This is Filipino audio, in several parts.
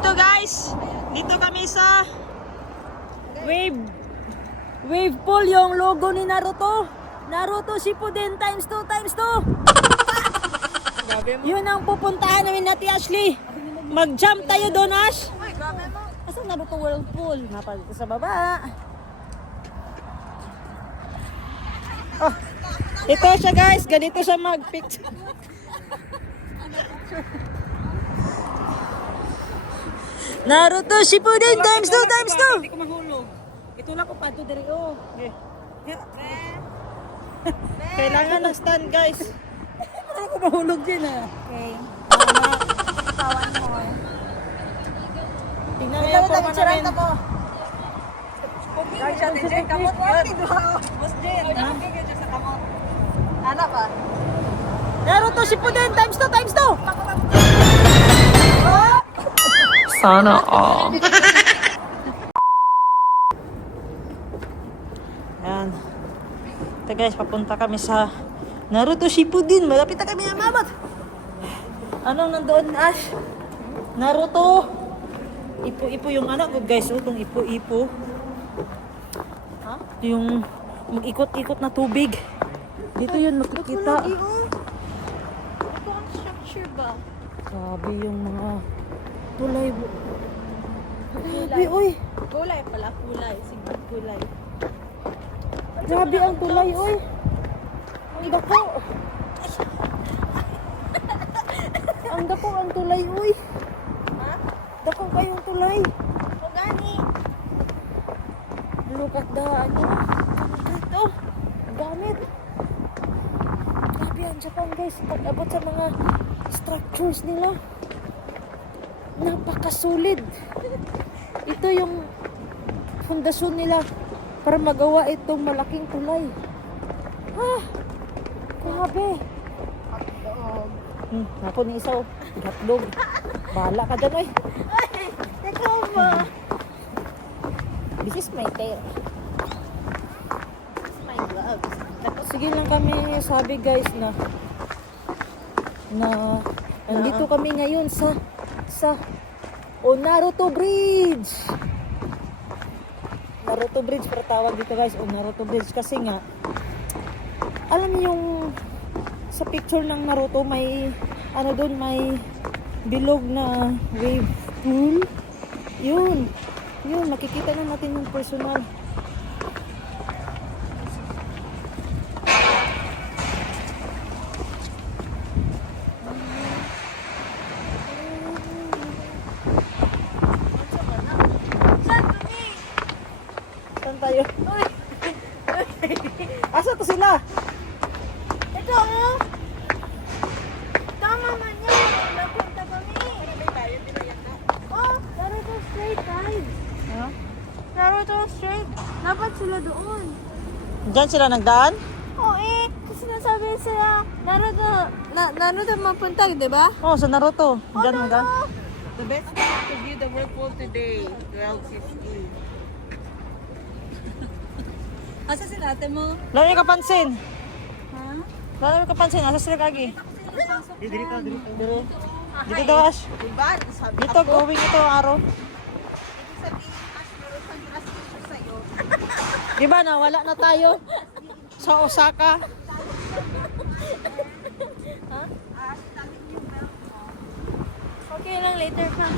dito guys. Dito kami sa Wave pool, yung logo ni Naruto. Naruto Shippuden times 2 times 2. Yun ang pupuntahan namin natin, Ashley. Mag-jump tayo doon, Ash. Asan Naruto World Pool? Napalito sa baba. Oh, ito siya guys. Ganito siya mag-picture. Naruto Shippuden times 2 times 2. Hindi ko mahulog. Ito lang ko pa ito diri oh. Kailangan ng stand guys. Hindi ko mahulog din ah. Okay. Kawan mo. Tingnan mo yung forma namin. Guys, siya DJ, kamot yun. Mas din. Nagigil siya sa kamot. Ano ba? Naruto Shippuden times 2 times 2. Sana all. Yan. Ito guys, papunta kami sa Naruto Shippuden. Malapit na kami amamat. Anong nandoon, Ash? Naruto. Ipo-ipo yung anak ko guys. Itong ipo-ipo. Ha? Yung mag-ikot-ikot na tubig. Dito yun makikita. Ito ang structure ba? Grabe yung mga tulay. Grabe, oy. Kulay pala, kulay. Sigbang kulay. Grabe ang tulay, oy. Ang dako. Ang dako ang tulay, oy. Ha? Dako kayong tulay. O gani. Look at the, ano? Ito. Gamit. Grabe ang Japan, guys. Pag-abot sa mga structures nila. Napakasolid. Ito yung fundasyon nila para magawa itong malaking tulay. Ah, grabe. Ako ni isa, hotdog. Bahala ka dyan, oy. Ikaw ba? This is my tail. My gloves. Tapos sige lang kami sabi guys na nandito kami ngayon sa Naruto Bridge. Naruto Bridge para tawag dito guys, Naruto Bridge kasi nga alam niyo yung sa picture ng Naruto may ano doon, may bilog na wave pool. Yun makikita na natin yung personal. Saan tayo? Asa to sila? Ito oh. Tama man yan. Napunta kami. Oh, Naruto straight guys. Huh? Naruto straight. Dapat sila doon. Diyan sila nagdaan? Oo kasi nasabi sila Naruto mapunta, di ba? Oh, sa Naruto. Diyan nagdaan. The best time to view the world pool today, 12:15. Asa sila ate mo? Lalo yung kapansin. Ha? Lalo yung kapansin. Asa sila kagi? Dito. Dito daw, Ash. Diba? Sabi Dito, going ito ang araw. sabihin, Ash, meron kang trust issue sa'yo. Diba, nawala na tayo sa Osaka. Ha? Okay lang, later ka.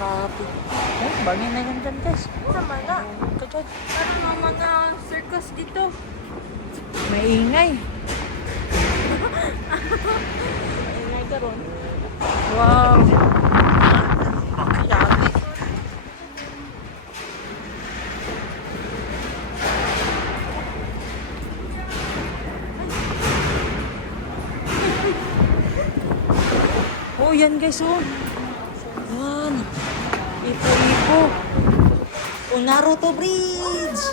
Grabe. Eh, bangin na yan dyan, guys. Sama na. Ito dyan. Parang mga circus dito. Maingay. Ingay ka ron. Wow. Oh, yan guys, oh. Yan. Ipo-ipo. Naruto Bridge.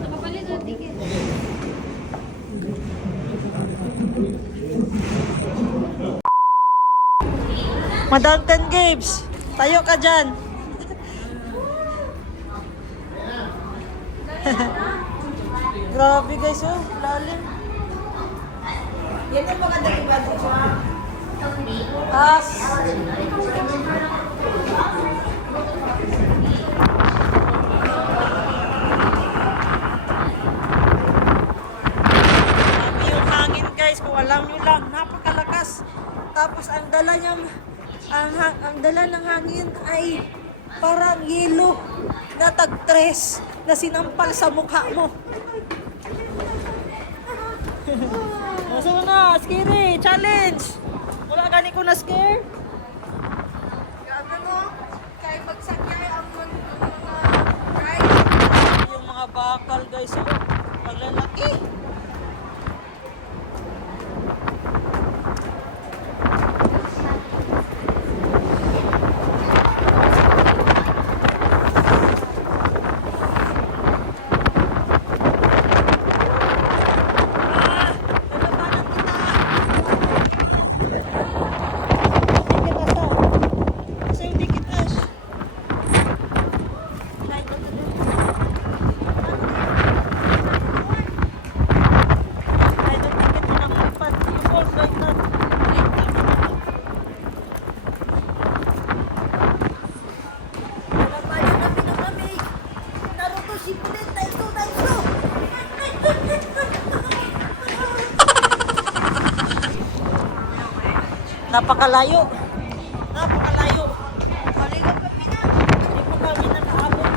Nakapalit na ticket. Madam 10 Games. Tayo ka dyan. Grabe guys, oh. Lalim. Yan ang mga dakibat. As. Grabe yung hangin guys, kung alam nyo lang, napakalakas. Tapos ang dala niyang, ang dala ng hangin ay parang yelo na tag-tres na sinampal sa mukha mo. Masa na, scary, challenge. Wala gani ko na scare. Grabe mo. Kaya magsakay ang mga ride. Yung mga bakal guys, oh. Ang lalaki. Napakalayo. Napakalayo. Maligaw kami na. Hindi pa kami nakaabot.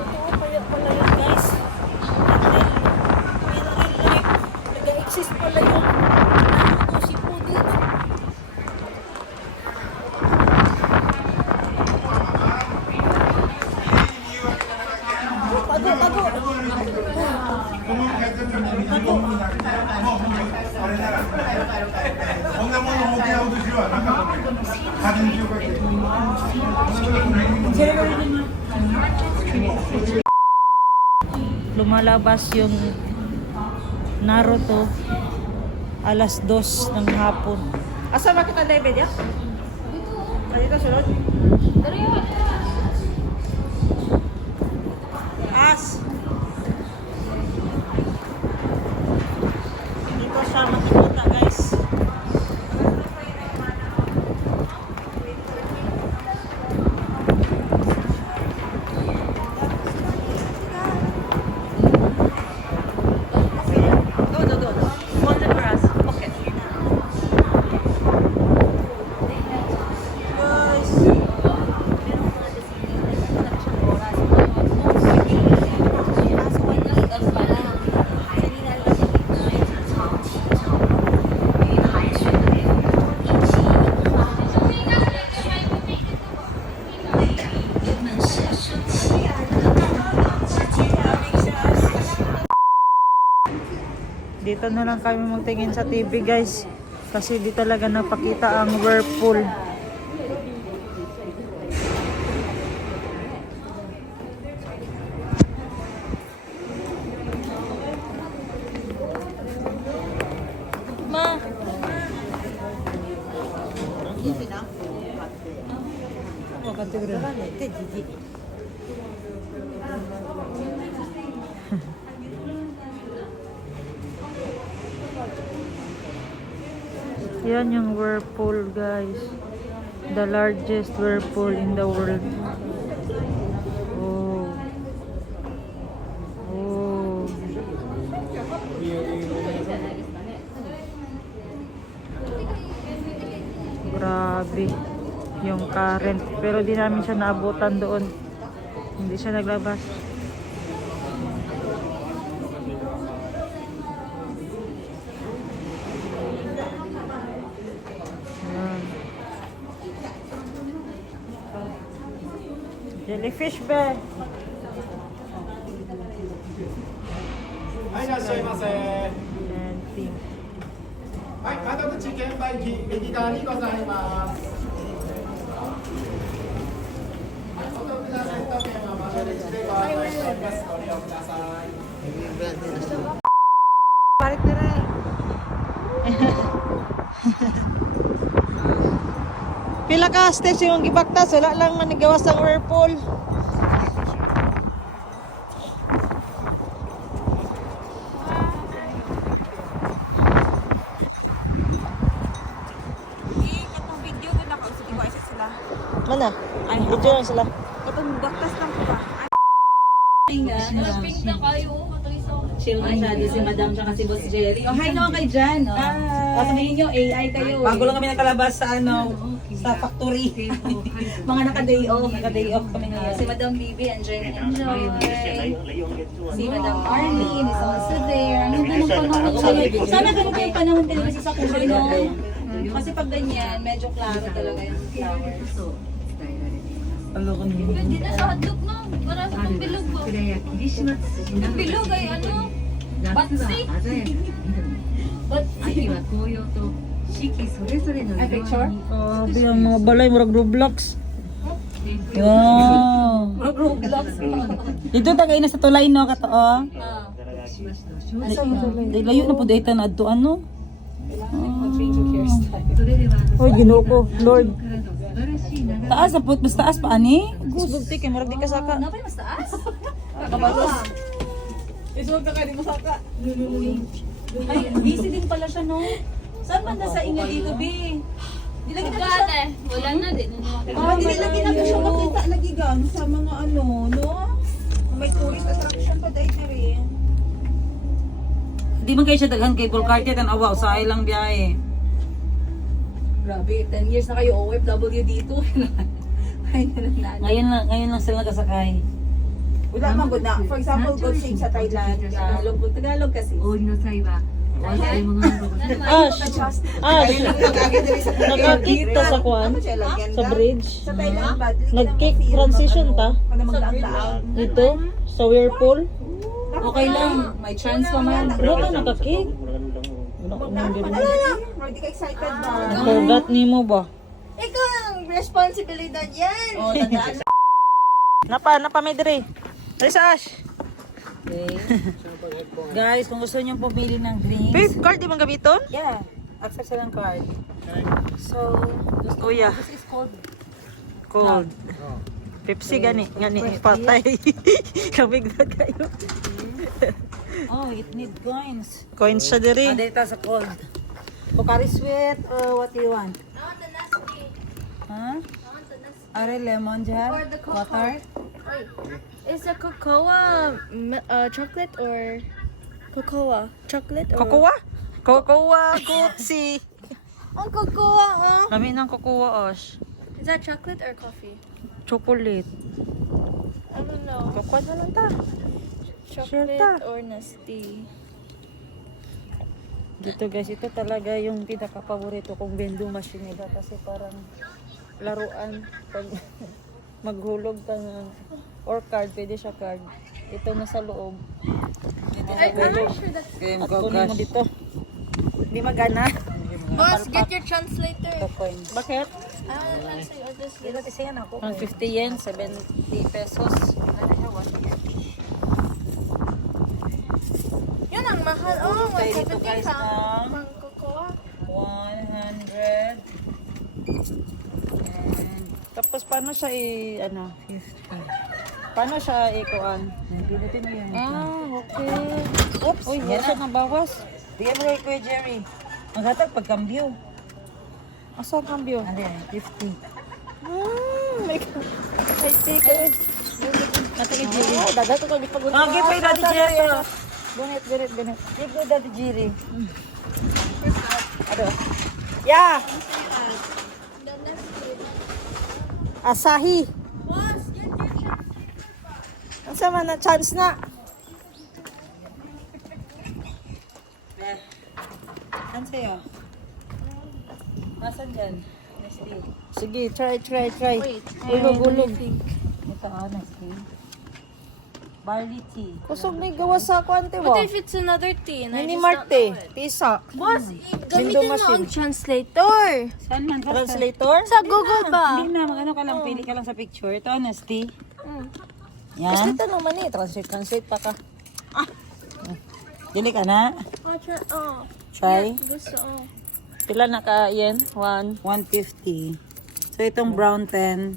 Ito, kaya pala yun guys. Nag-exist pala yun. Naruto si Pudin. Lumalabas yung Naruto alas 2 ng hapon. Asa ba kita David ya? Dito sunod. As. Dito siya makikita guys. Hold it for us. Okay. Guys. Dito na lang kami magtingin sa TV guys. Kasi di talaga napakita ang whirlpool. Ma. Oh, kategori. Yan yung whirlpool guys. The largest whirlpool in the world. Oh. Oh. Grabe. Yung current. Pero di namin siya naabutan doon. Hindi siya naglabas. Jellyfish ba? はい、いらっしゃいませ。は And pink. い、窓口券売機右側にございます。お得なセット券は窓口でご案内 Parit na rin. Pila ka steps yung gibaktas, wala lang manigawas ng whirlpool. Katong video ko na kausap ko isa sila. Mana? Ay, video lang sila. Katong baktas lang ko ba? Chill masyado si Madam tsaka si Boss Jerry. Oh, hi naman kay Jan. Oh. Sabihin nyo, AI kayo. Bago lang kami nakalabas sa sa factory. Mga naka-day off kami ngayon. Si Madam Bibi, enjoy. Si Madam Arlene is also there. Ang ganda ng panahon. Sana ganito yung panahon talaga sa Sakuray, no? Kasi pag ganyan, medyo klaro talaga yung flowers. Hindi na sa hadlok no. Para sa pang bilog ba? Bilog ay ano? Batsik. Ay, picture? Grabe ang mga balay, murag Roblox. Wow. Roblox. Dito tagay na sa tulay no kato oh. Layo na po dayta na adto ano. Change of hairstyle. Oy Ginoo ko, Lord. Taas na put, basta taas pa ani. Gusbugti kay murag di ka saka. Napay mas taas? Kabatos. Isuwag na kayo mo saka. Ay, busy din pala siya, no? Saan man na sa inyo dito, B? Di lagi na siya. Kate, wala na din. Hindi lagi na siya makita lagi gang sa mga ano, no? May tourist attraction pa dahil na rin. Di man kay siya daghan kay Bulcarte tan awa sa ilang biyahe. Grabe, 10 years na kayo OFW dito. Ay, Ngayon lang sila nakasakay. wala man good na. For example, good thing sa Thailand. Tagalog kasi. Ash. Nagka-kick ta sa kwan, sa bridge. Sa Thailand ba? Nag-kick transition ta Sa dito sa whirlpool. Okay lang. May chance pa man. Bro ka naka-kick. Hindi ka excited ba? Forgot nimo ba? Ikaw ang responsibilidad yan. Oh, tandaan. Napa may dire. Dali sa Ash. Guys, kung gusto niyo pumili ng drinks. Babe, card di man gamiton? Yeah. Access lang card. So, Kuya, this is called cold. Pepsi gani, patay. Kabig na kayo. oh, it need coins. Coins siya dire. Data sa cold. Pocari Sweat or what do you want? Huh? Are lemon jar? Or the cocoa. Water? Is the cocoa chocolate or cocoa? Chocolate or Cocoa? Cocoa, Gutsi. Ang cocoa, Lami ng cocoa, Ash. Is that chocolate or coffee? Chocolate. I don't know. Cocoa na lang ta. Chocolate ta. or Nestea? Dito guys, ito talaga yung pinaka-paborito kong vending machine nila kasi parang laruan pag maghulog ka ng or card, pwede siya card. Ito na sa loob. Dito sa I'm hulog. not sure that's... Game At kunin mo dito. Hindi magana. Boss, get your translator. coins. Bakit? Translate or just Dito kasi yan ako. Ang 50 yen, 70 pesos. Yun ang mahal. Oh, Tayo dito 170 guys sa ng pang cocoa. 100. Tapos paano siya ano? 50. Paano siya ikuan? Pinutin mo yan. Okay. Oops, uy, yan siya nabawas. Bigyan mo kay Kuya Jerry. Maghatag pagkambyo. Asa ang cambio? Ano yan? 50. May I take it. Natingin Jerry. Dagat ko kami pag-unta. Ah, give kay Daddy Jerry. Ganit. Give ko Daddy Jerry. Ano? Yeah! Asahi. Boss, get your translator. Ang sama na chance na. Saan sa'yo? Nasaan dyan? Nestle. Sige, try. Wait, Ulog. Ito, Nestle. Barley tea. Kusog na gawa sa kwante What ba? if it's another tea and I Mini just Marte. don't know it? Tisa. Boss, Window gamitin mo machine. ang translator. Saan man? Translator? Sa Google ba? Hindi na, mag-ano ka lang, pili ka lang sa picture. Ito, Nestle. Yan. Ito naman eh. Translate pa ka. Dili ka na? Try. Pila na ka yen? 150. So itong brown 10.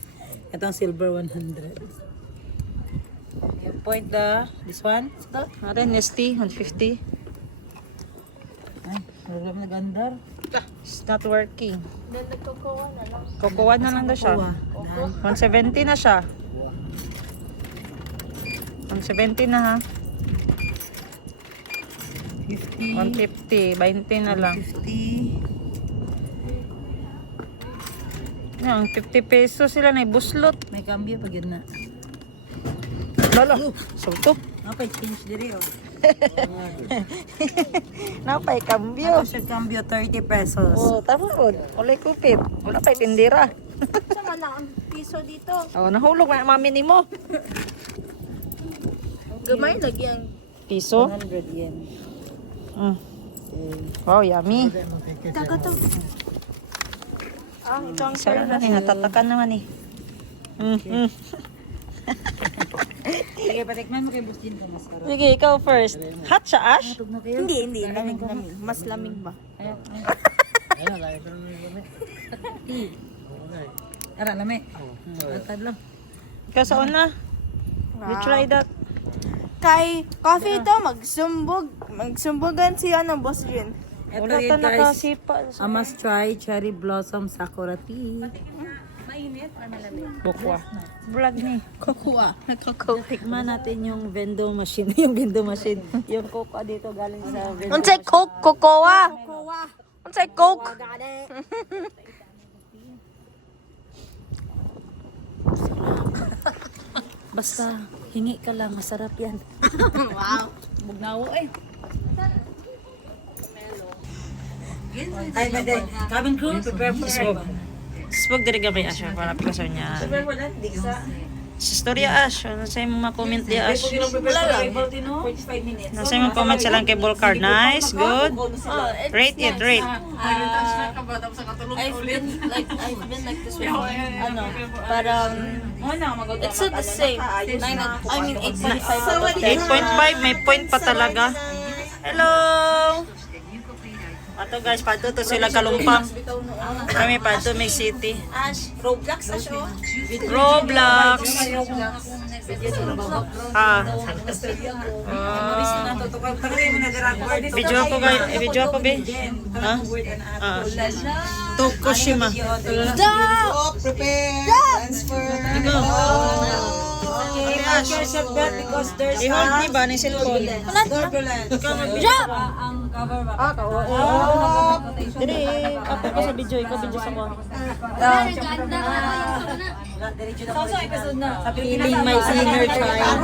Itong silver 100. You point this one. Natin, Nesty, 150. Ay, wala na gandar. It's not working. Kukuha na lang daw siya. 170 na siya. 170 na ha. 150. 20 na lang. 50. Yan, 50 pesos sila na ibuslot. May cambio pag yun na. Lala, salto. Okay, change diri oh. Napay kambyo. Ako siya cambio 30 pesos. Oh, tama po. Walay kupit. Wala pa'y tindira. Sama na ang piso dito. Oh, nahulog may mami ni mo. Gamay lagi ang Piso? 100 yen. Wow, yummy. taga to. Ah, ito ang Sarap na eh. Natatakan naman eh. Sige, patikman mo kay Bustin ko masarap. Sige, ikaw first. Hot siya, Ash? Hindi. Lamig. Mas lamig ba? Ara, lami. Altad lang. Ikaw sa una. You try that. Kay coffee ito, magsumbugan siya ng boss Jin. Wala Ito ta yun guys. nakasipa. I must try cherry blossom sakura tea. Bukwa. Vlog ni. Kukuha. Tikman natin yung vending machine. yung vending machine. Yung coca dito galing sa vending Unsay coke, cocoa. Unsay coke. Basta hingi ka lang. Masarap yan. Bugnawo eh. Ay, bade. Cabin crew, prepare for Smoke. Smoke diri gamay Ash. Para pikaso niya. Sa storya Ash. Ano sa'yo mga comment di Ash? Wala lang. 45 minutes. Ano sa'yo mga comment siya lang kay Volcar. Nice. Good. Rate it. Rate. I've been like this before. Ano, parang it's not the same. 8.5. 8.5. May point pa talaga. Hello! Ato guys, pato to sila Kalumpang. Kami pato May City. Roblox na siya. Roblox. Ah. Video ako guys. Video ako be. Ha? Ah. Tokushima. Stop! Prepare! Transfer! Ikaw. Okay, Ash. because there's I-hold ni ba ni cellphone? Drop! ang cover ba? Ah, kao. Dili, ako ko sa video. Ikaw video sa ko. Ganda ka ako yung sana. Sa episode na. Healing my inner child.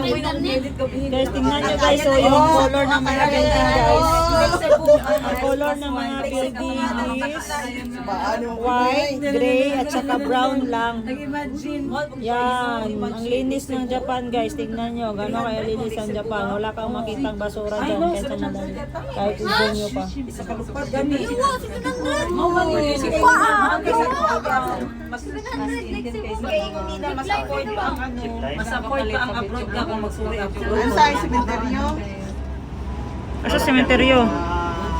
Internet. Guys, tingnan nyo guys. So, yung color ng mga building guys. Ang color ng mga building is white, gray, at saka brown lang. Yan. Ang linis ng Japan guys. Tingnan nyo. Gano'n kaya linis ang Japan. Wala kang makitang basura dyan. Kesa madali. Kahit ibon nyo pa. Mas afford pa ang upload ka kung magsuri upload. Ano sa cemetery? Asa sementeryo?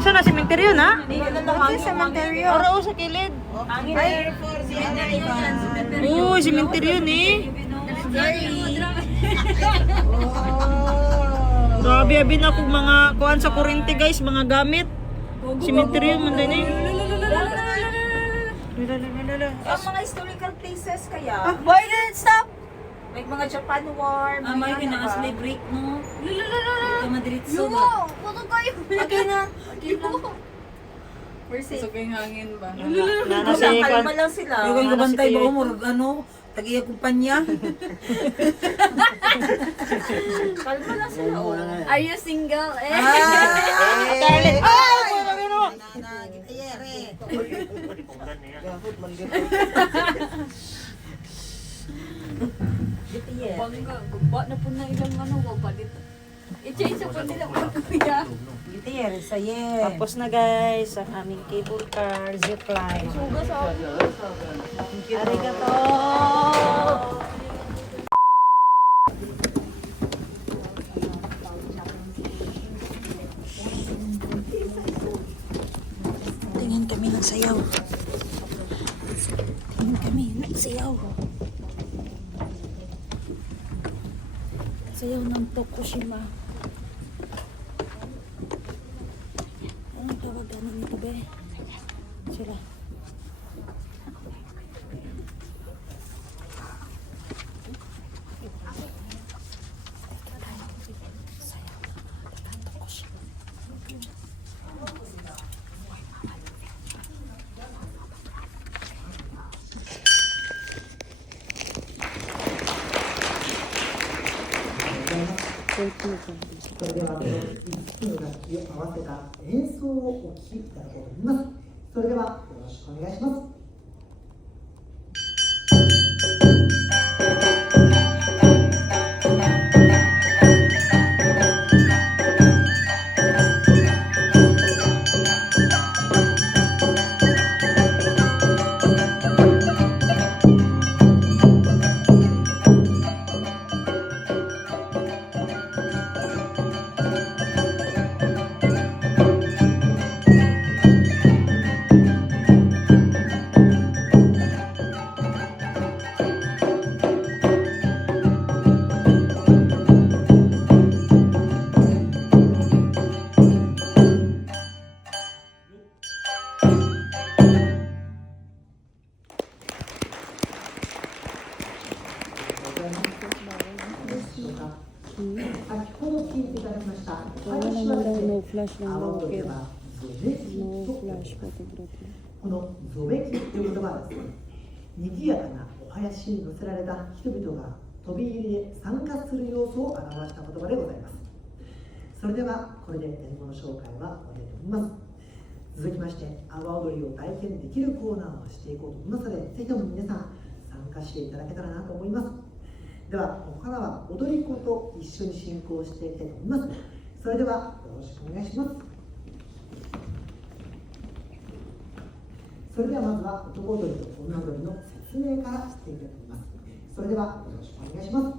Saan na sementeryo na? Cemetery. Oro sa kilid. Uy, sementeryo ni. Grabe, abin ako mga kuan sa kurente guys, mga gamit. Sementeryo man din eh. Ang mga historical places kaya. Why did it stop? Like mga Japan War. May kina-slay break no. Ito madiritso ba? Yumo! Puto kayo! Okay na. We're safe. Nana si Kalma lang sila. Yung gabantay ba mo ano? Tagiya kumpanya. Kalma lang sila. Are you single? Eh. Scarlett. Bangga. Gugba na po na ilang ano. Wag pa dito. I-change po nila po kuya. Gitier, saye. Tapos na guys, ang aming cable car, zipline. Arigato! Ayun kami, nagsayaw. Sayaw ng Tokushima. Anong tawagan nito be? Sila.それでは、5つの楽器を合わせた演奏をお聴きいただこうと思います。それでは、よろしくお願いします。先ほど聞いていただきました。私はですね、阿波踊りではゾベキと呼びます。このゾベキという言葉はですね、賑やかなお囃子に乗せられた人々が飛び入りで参加する様子を表した言葉でございます。それではこれで演舞の紹介は終わりと思います。続きまして阿波踊りを体験できるコーナーをしていこうと思いますので、ぜひとも皆さん参加していただけたらなと思います。ではここからは踊り子と一緒に進行していきたいと思います。それではよろしくお願いします。それではまずは男踊りと女踊りの説明からしていきたいと思います。それではよろしくお願いします。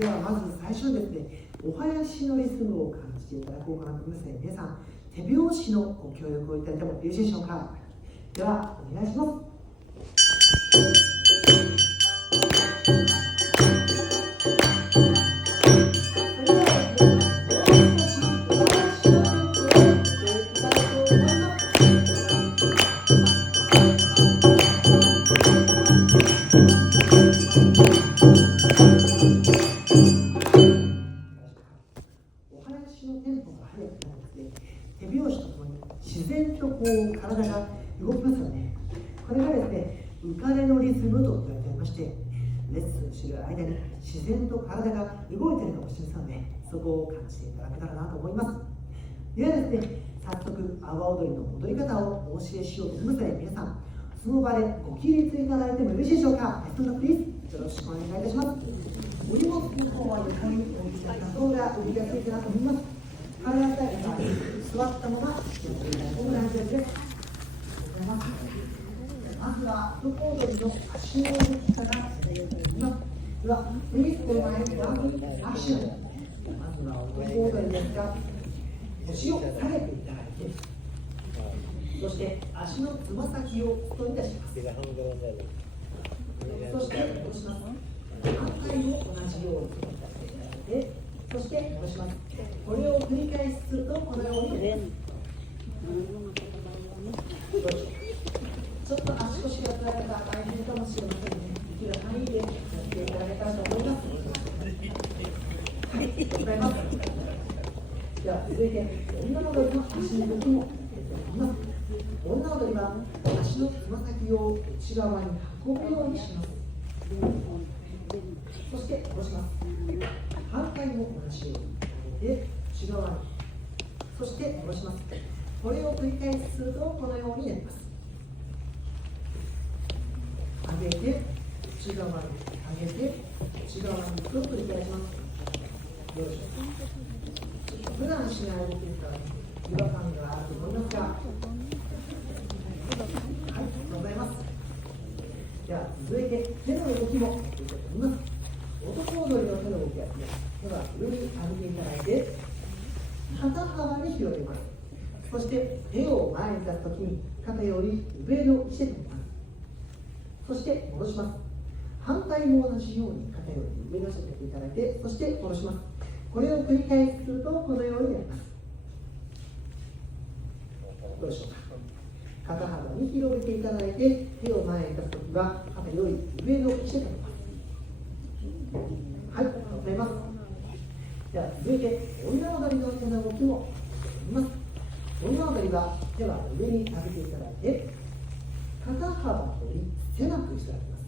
ではまず最初にですね、お囃子のリズムを感じていただこうかなと思いますので、皆さん手拍子のご協力をいただいてもよろしいでしょうか。ではお願いします。手拍子とともに自然とこう体が動きますよね。これがですね、浮かれのリズムと言われておりまして、レッスンしている間に自然と体が動いているかもしれませんので、そこを感じていただけたらなと思います。ではですね、早速阿波踊りの踊り方をお教えしようと思いますので、皆さんその場でご起立いただいてもよろしいでしょうか。スタンドプリーズ、よろしくお願いいたします。お荷物の方は横に置いていただいた方が動きやすいかなと思います。体当たりが座ったままやっていただくのが大事です。まずは男踊りの足の動きからやっていきたいと思います。では、フリップの前にはアクション。まずは男踊りですが、腰を下げていただいて、そして足のつま先を外に出します。そして戻します。反対も同じように出していただいて、そして戻します。これを繰り返すとこのようにちょっと足腰がつられた大変しれませんので、できる範囲でやっていただけたらと思います。はい、ありがとうございます。では続いて、女踊りの足の動きもやっていきます。女踊りは足のつま先を内側に運ぶようにします。そして下ろします。反対も同じように上げて内側に、そして下ろします。これを繰り返しするとこのようになります。上げて内側に、上げて内側にと繰り返します。よいしょ。普段しない動きですから違和感があると思いますが、はい、ありがとうございます。では続いて手の動きもやっていきたいと思います。男踊りの手の動きはですね、では上に上げていただいて肩幅に広げます。そして手を前に出すときに肩より上の位置で止めます。そして戻します。反対も同じように肩より上の位置でやっていただいて、そして下ろします。これを繰り返しするとこのようになります。どうでしょうか。肩幅に広げていただいて、手を前に出すときは肩より上の位置で止めます。はい、ありがとうございます。では続いて女踊りの手の動きもやっていきます。女踊りは手は上に上げていただいて、肩幅より狭くしていただきます。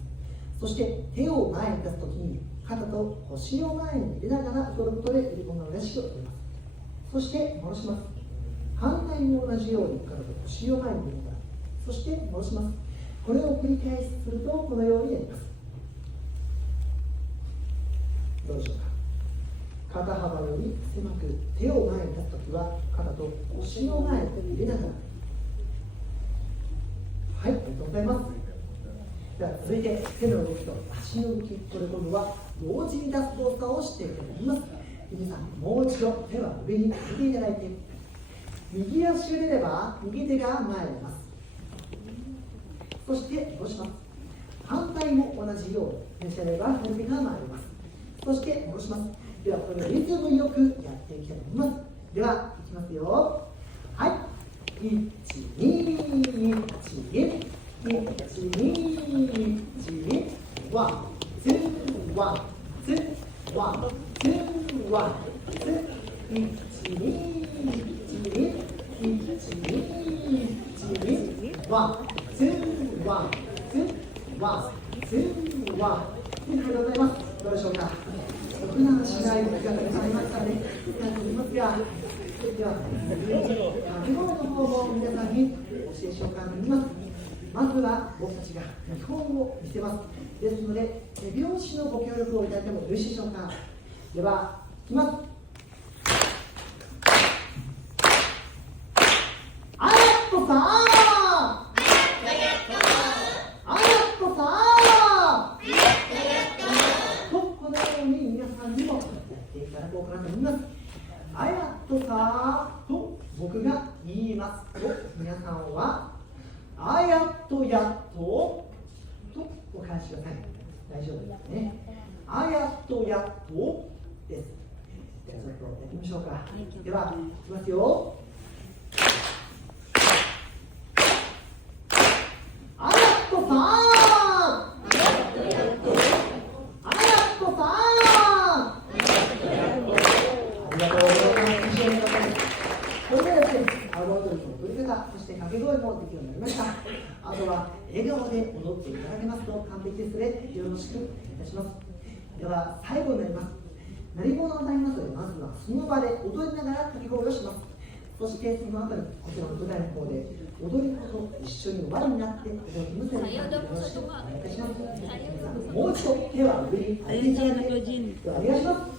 そして手を前に出すときに肩と腰を前に入れながら踊ることで襟この裏しを取ります。そして戻します。反対も同じように肩と腰を前に入れながら、そして戻します。これを繰り返しするとこのようになります。どうでしょうか。肩幅より狭く手を前に出すときは肩と腰を前に入れながら、はい、ありがとうございます。では続いて手の動きと足の動き、これ今度は同時に出す動作をしていきたいと思います。皆さんもう一度手は上に上げていただいて、右足を入れれば右手が前に出ます。そして戻します。反対も同じように召し上がれば左手が前に出ます。そして戻します。ではこれをリズムよくやっていきたいと思います。では、いきますよ。はい。1、2、1、1、2、1、ワン、ツー、ワン、ツー、ワン、ツー、ワン、ツー、1、2、1、2、1、2、ワン、ツー、ワン、ツー、ワン、ツー、ワン。ありがとうございます。どうでしょうか。普段しない動きがございましたね。やっておりますが、では、掛け声の方も皆さんに教えしようかと思います。まずは僕たちが見本を見せます。ですので、手拍子のご協力をいただいてもよろしいでしょうか。では、いきます。あやっとさーあやっとさーと僕が言いますと、皆さんはあやっとやっととお返しください。大丈夫ですね。あやっとやっとです。じゃあちょっとやってみましょうか。では、いきますよ。あやっとさーそして掛け声もできるようになりました。あとは笑顔で踊っていただけますと完璧ですのでよろしくお願いいたします。では最後になります。鳴り物を歌いますので、まずはその場で踊りながら掛け声をします。そしてその後にこちらの舞台の方で踊り子と一緒に輪になって踊りむせるのでよろしくお願いいたします。もう一度手は上に上げていただいて、ではお願いします。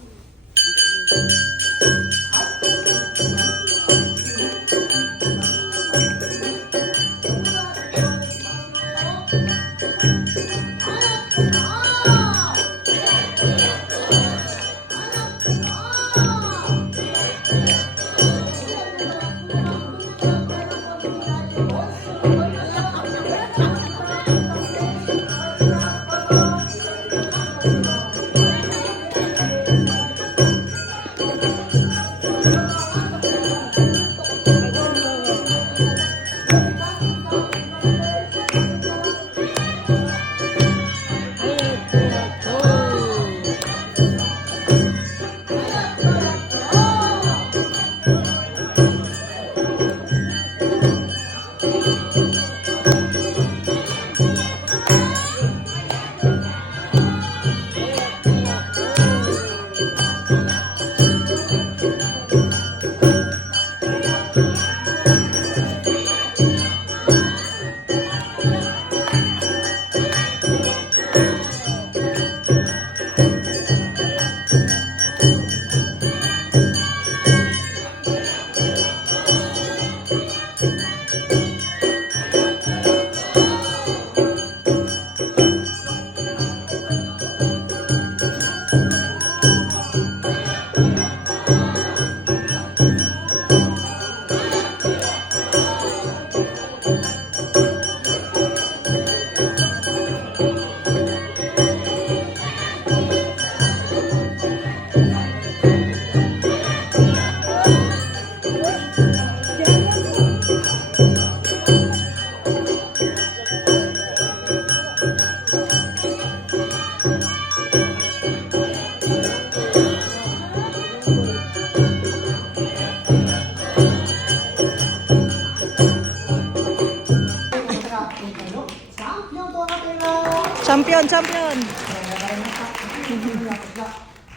champion, champion.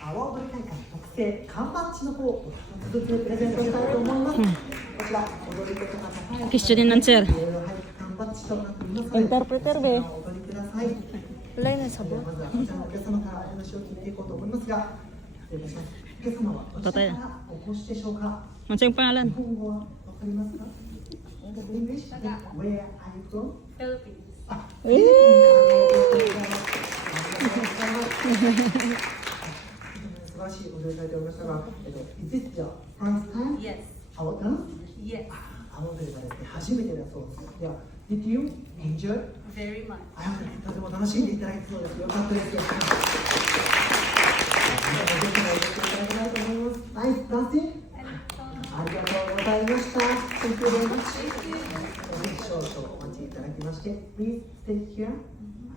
阿波踊り大会特製缶バッジの方を一つずつプレゼントしたいと思います。こちら踊り手とか高い Question din ng sir. 缶バッジとなっていますので、 Interpreter be. お取りください。 Wala na sabon. まずはこちらのお客様からお話を聞いていこうと思いますが、失礼いたします。お客様はどちらからお越しでしょうか。 Ano yung pangalan? 日本語はわかりますか？English? Where are you from? Philippines. 素晴らしいお踊りされておりましたが、Is this your first time? Yes. 阿波ダンス？ Yes. 阿波踊りがですね、初めてだそうです。では、Did you enjoy? Very much. とても楽しんでいただいてそうです。よかったです。ナイスダンシング。ありがとうございました。Thank you very much. 少々お待ちいただきまして、Please stay here. は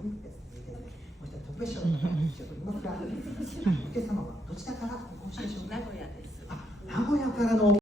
いですね。もう一つ特別賞の方にしておりますが、お客様はどちらからお越しでしょうか。名古屋です。名古屋からの